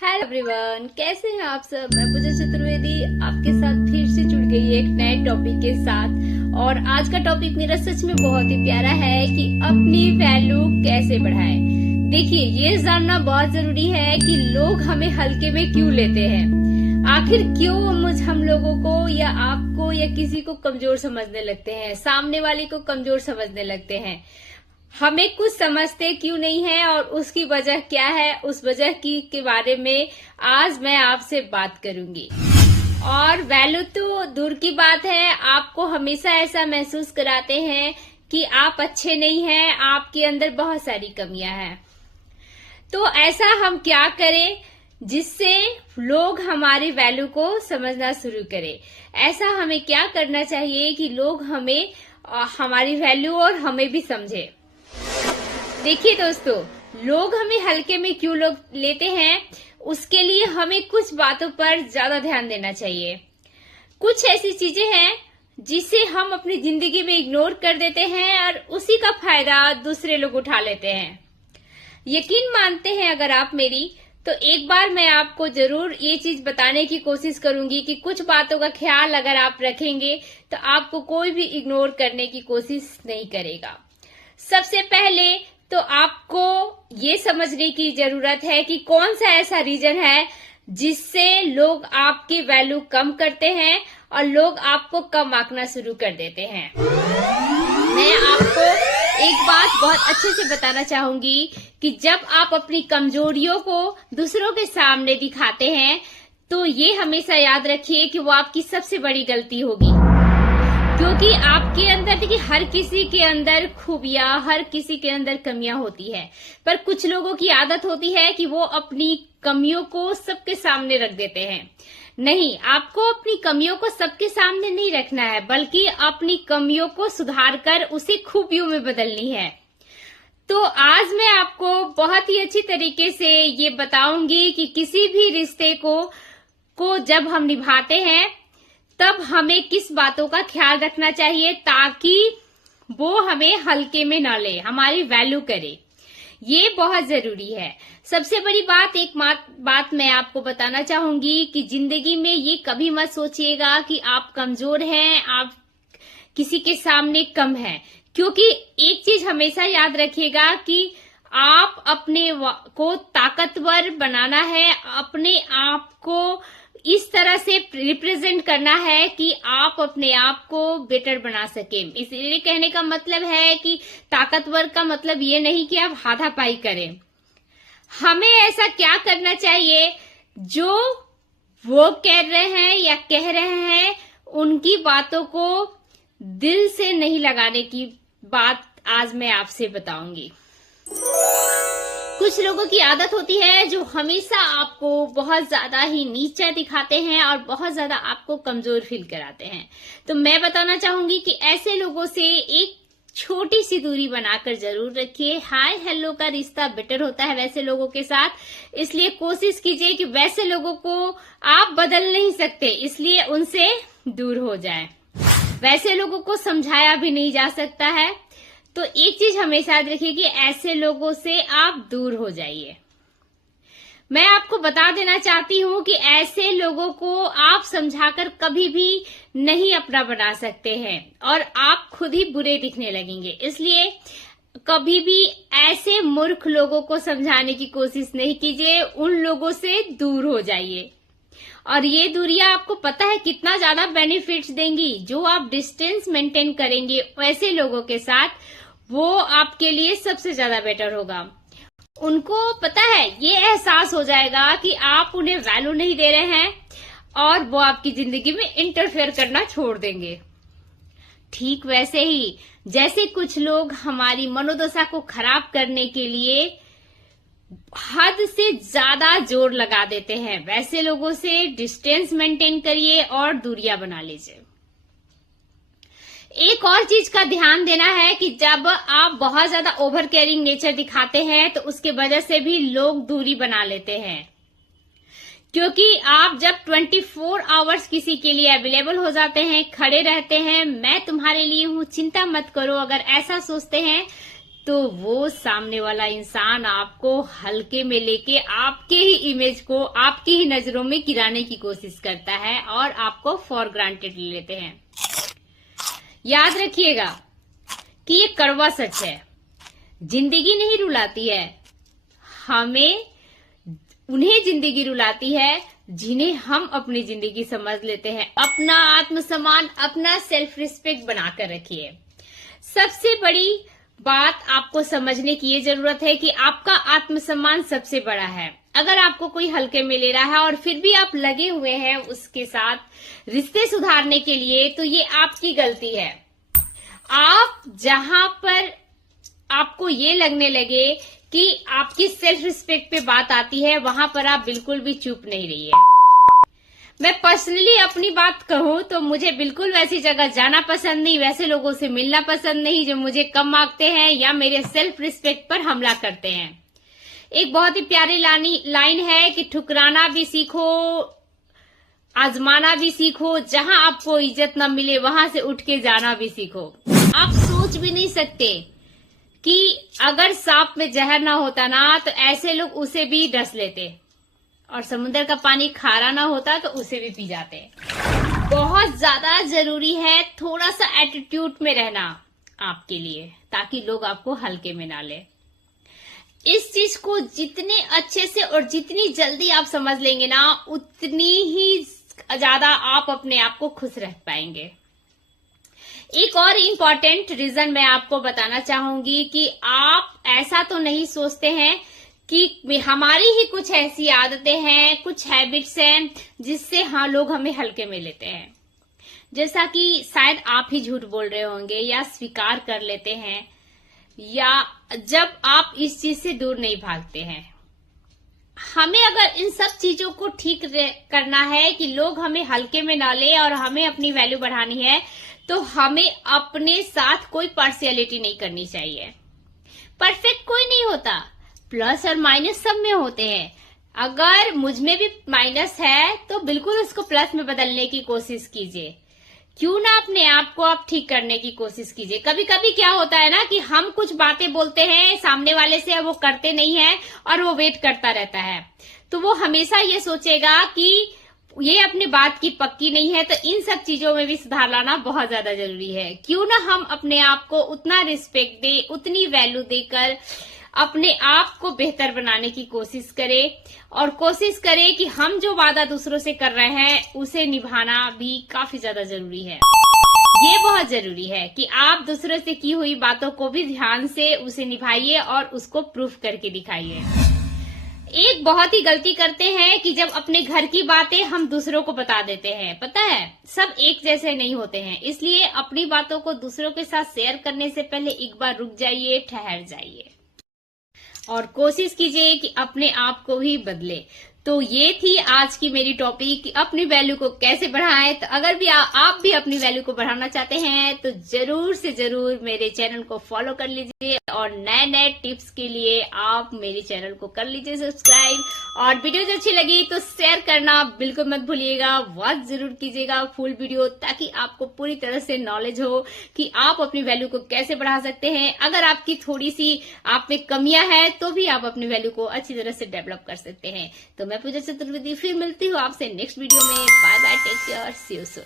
Hello everyone, कैसे हैं आप सब। मैं पूजा चतुर्वेदी आपके साथ फिर से जुड़ गई एक नए टॉपिक के साथ। और आज का टॉपिक मेरा सच में बहुत ही प्यारा है कि अपनी वैल्यू कैसे बढ़ाएं। देखिए, ये जानना बहुत जरूरी है कि लोग हमें हल्के में क्यों लेते हैं। आखिर क्यों हम लोगों को या आपको या किसी को कमजोर समझने लगते हैं, सामने वाले को कमजोर समझने लगते हैं। हमें कुछ समझते क्यों नहीं है और उसकी वजह क्या है, उस वजह के बारे में आज मैं आपसे बात करूंगी। और वैल्यू तो दूर की बात है, आपको हमेशा ऐसा महसूस कराते हैं कि आप अच्छे नहीं हैं, आपके अंदर बहुत सारी कमियां हैं। तो ऐसा हम क्या करें जिससे लोग हमारी वैल्यू को समझना शुरू करें। ऐसा हमें क्या करना चाहिए कि लोग हमें हमारी वैल्यू और हमें भी समझे। देखिए दोस्तों, लोग हमें हल्के में क्यों लोग लेते हैं, उसके लिए हमें कुछ बातों पर ज्यादा ध्यान देना चाहिए। कुछ ऐसी चीजें हैं जिसे हम अपनी जिंदगी में इग्नोर कर देते हैं और उसी का फायदा दूसरे लोग उठा लेते हैं। यकीन मानते हैं अगर आप मेरी, तो एक बार मैं आपको जरूर ये चीज बताने की कोशिश करूंगी कि कुछ बातों का ख्याल अगर आप रखेंगे तो आपको कोई भी इग्नोर करने की कोशिश नहीं करेगा। सबसे पहले तो आपको ये समझने की जरूरत है कि कौन सा ऐसा रीजन है जिससे लोग आपकी वैल्यू कम करते हैं और लोग आपको कम आंकना शुरू कर देते हैं। मैं आपको एक बात बहुत अच्छे से बताना चाहूंगी कि जब आप अपनी कमजोरियों को दूसरों के सामने दिखाते हैं तो ये हमेशा याद रखिए कि वो आपकी सबसे बड़ी गलती होगी। क्योंकि आपके अंदर, देखिए, हर किसी के अंदर खूबियां, हर किसी के अंदर कमियां होती है, पर कुछ लोगों की आदत होती है कि वो अपनी कमियों को सबके सामने रख देते हैं। नहीं, आपको अपनी कमियों को सबके सामने नहीं रखना है, बल्कि अपनी कमियों को सुधारकर उसे खूबियों में बदलनी है। तो आज मैं आपको बहुत ही अच्छी तरीके से ये बताऊंगी कि किसी भी रिश्ते को जब हम निभाते हैं तब हमें किस बातों का ख्याल रखना चाहिए ताकि वो हमें हल्के में न ले, हमारी वैल्यू करे। ये बहुत जरूरी है। सबसे बड़ी बात मैं आपको बताना चाहूंगी कि जिंदगी में ये कभी मत सोचिएगा कि आप कमजोर हैं, आप किसी के सामने कम हैं। क्योंकि एक चीज हमेशा याद रखिएगा कि आप अपने को ताकतवर बनाना है, अपने आप को इस तरह से रिप्रेजेंट करना है कि आप अपने आप को बेटर बना सके। इसलिए कहने का मतलब है कि ताकतवर का मतलब ये नहीं कि आप हाथापाई करें। हमें ऐसा क्या करना चाहिए, जो वो कह रहे हैं या कह रहे हैं उनकी बातों को दिल से नहीं लगाने की बात आज मैं आपसे बताऊंगी। कुछ लोगों की आदत होती है जो हमेशा आपको बहुत ज्यादा ही नीचा दिखाते हैं और बहुत ज्यादा आपको कमजोर फील कराते हैं। तो मैं बताना चाहूंगी कि ऐसे लोगों से एक छोटी सी दूरी बनाकर जरूर रखिए। हाय हेलो का रिश्ता बेटर होता है वैसे लोगों के साथ, इसलिए कोशिश कीजिए कि वैसे लोगों को आप बदल नहीं सकते, इसलिए उनसे दूर हो जाए। वैसे लोगों को समझाया भी नहीं जा सकता है, तो एक चीज हमेशा याद रखिए कि ऐसे लोगों से आप दूर हो जाइए। मैं आपको बता देना चाहती हूँ कि ऐसे लोगों को आप समझाकर कभी भी नहीं अपना बना सकते हैं और आप खुद ही बुरे दिखने लगेंगे। इसलिए कभी भी ऐसे मूर्ख लोगों को समझाने की कोशिश नहीं कीजिए, उन लोगों से दूर हो जाइए। और ये दूरियां आपको पता है कितना ज्यादा बेनिफिट्स देंगी। जो आप डिस्टेंस मेंटेन करेंगे वैसे लोगों के साथ, वो आपके लिए सबसे ज्यादा बेटर होगा। उनको पता है, ये एहसास हो जाएगा कि आप उन्हें वैल्यू नहीं दे रहे हैं और वो आपकी जिंदगी में इंटरफेयर करना छोड़ देंगे। ठीक वैसे ही जैसे कुछ लोग हमारी मनोदशा को खराब करने के लिए हद से ज्यादा जोर लगा देते हैं, वैसे लोगों से डिस्टेंस मेंटेन करिए और दूरियां बना लीजिए। एक और चीज का ध्यान देना है कि जब आप बहुत ज्यादा ओवर केयरिंग नेचर दिखाते हैं तो उसके वजह से भी लोग दूरी बना लेते हैं। क्योंकि आप जब 24 आवर्स किसी के लिए अवेलेबल हो जाते हैं, खड़े रहते हैं, मैं तुम्हारे लिए हूं, चिंता मत करो, अगर ऐसा सोचते हैं तो वो सामने वाला इंसान आपको हल्के में लेके आपके ही इमेज को आपकी ही नजरों में गिराने की कोशिश करता है और आपको फॉर ग्रांटेड ले लेते हैं। याद रखिएगा कि ये कड़वा सच है, जिंदगी नहीं रुलाती है, हमें उन्हें जिंदगी रुलाती है जिन्हें हम अपनी जिंदगी समझ लेते हैं। अपना आत्मसम्मान, अपना सेल्फ रिस्पेक्ट बनाकर रखिए। सबसे बड़ी बात आपको समझने की ये जरूरत है कि आपका आत्मसम्मान सबसे बड़ा है। अगर आपको कोई हल्के में ले रहा है और फिर भी आप लगे हुए हैं उसके साथ रिश्ते सुधारने के लिए, तो ये आपकी गलती है। आप जहां पर आपको ये लगने लगे कि आपकी सेल्फ रिस्पेक्ट पे बात आती है, वहां पर आप बिल्कुल भी चुप नहीं रहिए। मैं पर्सनली अपनी बात कहूं तो मुझे बिल्कुल वैसी जगह जाना पसंद नहीं, वैसे लोगों से मिलना पसंद नहीं जो मुझे कम आंकते हैं या मेरे सेल्फ रिस्पेक्ट पर हमला करते हैं। एक बहुत ही प्यारी लाइन है कि ठुकराना भी सीखो, आजमाना भी सीखो, जहां आपको इज्जत न मिले वहां से उठ के जाना भी सीखो। आप सोच भी नहीं सकते कि अगर सांप में जहर ना होता ना तो ऐसे लोग उसे भी डस लेते, और समुद्र का पानी खारा ना होता तो उसे भी पी जाते। बहुत ज्यादा जरूरी है थोड़ा सा एटीट्यूड में रहना आपके लिए, ताकि लोग आपको हल्के में ना ले। इस चीज को जितने अच्छे से और जितनी जल्दी आप समझ लेंगे ना, उतनी ही ज्यादा आप अपने आप को खुश रख पाएंगे। एक और इम्पोर्टेंट रीजन मैं आपको बताना चाहूंगी कि आप ऐसा तो नहीं सोचते हैं कि हमारी ही कुछ ऐसी आदतें हैं, कुछ हैबिट्स हैं जिससे लोग हमें हल्के में लेते हैं। जैसा कि शायद आप ही झूठ बोल रहे होंगे या स्वीकार कर लेते हैं, या जब आप इस चीज से दूर नहीं भागते हैं। हमें अगर इन सब चीजों को ठीक करना है कि लोग हमें हल्के में ना ले और हमें अपनी वैल्यू बढ़ानी है, तो हमें अपने साथ कोई पार्शियलिटी नहीं करनी चाहिए। परफेक्ट कोई नहीं होता, प्लस और माइनस सब में होते हैं। अगर मुझ में भी माइनस है तो बिल्कुल उसको प्लस में बदलने की कोशिश कीजिए। क्यों ना अपने आप को आप ठीक करने की कोशिश कीजिए। कभी कभी क्या होता है ना कि हम कुछ बातें बोलते हैं सामने वाले से, वो करते नहीं है और वो वेट करता रहता है, तो वो हमेशा ये सोचेगा कि ये अपनी बात की पक्की नहीं है। तो इन सब चीजों में भी सुधार लाना बहुत ज्यादा जरूरी है। क्यों ना हम अपने आप को उतना रिस्पेक्ट दे, उतनी वैल्यू देकर अपने आप को बेहतर बनाने की कोशिश करें, और कोशिश करें कि हम जो वादा दूसरों से कर रहे हैं उसे निभाना भी काफी ज्यादा जरूरी है। ये बहुत जरूरी है कि आप दूसरों से की हुई बातों को भी ध्यान से उसे निभाइए और उसको प्रूफ करके दिखाइए। एक बहुत ही गलती करते हैं कि जब अपने घर की बातें हम दूसरों को बता देते हैं। पता है, सब एक जैसे नहीं होते हैं, इसलिए अपनी बातों को दूसरों के साथ शेयर करने से पहले एक बार रुक जाइए, ठहर जाइए और कोशिश कीजिए कि अपने आप को ही बदले। तो ये थी आज की मेरी टॉपिक कि अपनी वैल्यू को कैसे बढ़ाएं। तो अगर भी आप भी अपनी वैल्यू को बढ़ाना चाहते हैं तो जरूर से जरूर मेरे चैनल को फॉलो कर लीजिए, और नए नए टिप्स के लिए आप मेरे चैनल को कर लीजिए सब्सक्राइब। और वीडियो अच्छी लगी तो शेयर करना बिल्कुल मत भूलिएगा, वॉच जरूर कीजिएगा फुल वीडियो, ताकि आपको पूरी तरह से नॉलेज हो कि आप अपनी वैल्यू को कैसे बढ़ा सकते हैं। अगर आपकी थोड़ी सी आप में कमियां हैं तो भी आप अपनी वैल्यू को अच्छी तरह से डेवलप कर सकते हैं। तो मैं पूजा चतुर्वेदी फिर मिलती हूँ आपसे नेक्स्ट वीडियो में। Bye bye, take care, see you soon.